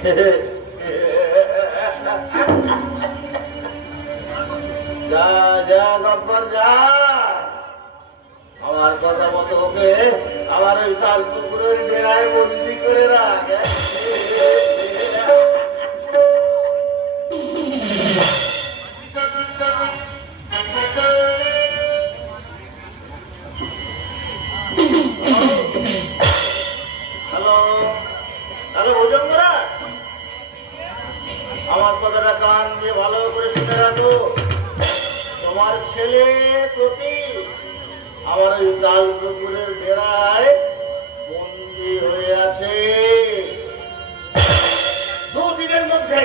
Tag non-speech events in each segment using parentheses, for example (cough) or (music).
(laughs) যা যা, গব্বর, যা। আমার কথা মতো ওকে আমার ওই তাল পুকুরের বন্দি করে রাখ হ্যালো হ্যালো ভোজনরা আমার কথাটা কান দিয়ে ভালো করে শুনে রাখো। তোমার ছেলে প্রতি আমার ওই তাল পুকুরের ডেরায় বন্দি হয়ে আছে। দুদিনের মধ্যে।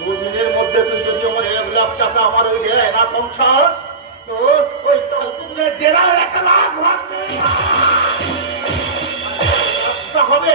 দুদিনের মধ্যে তুই যদি আমার এক লাখ টাকা আমার ওই ডেরায় না পৌঁছাস তো ওই তাল পুকুরের ডেরায় একটা লাখ হবে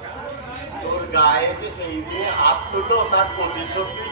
তোর গায়ে যে সেই দিয়ে হাত তুলো তার প্রতিশোধ তুই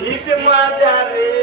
Hidup madari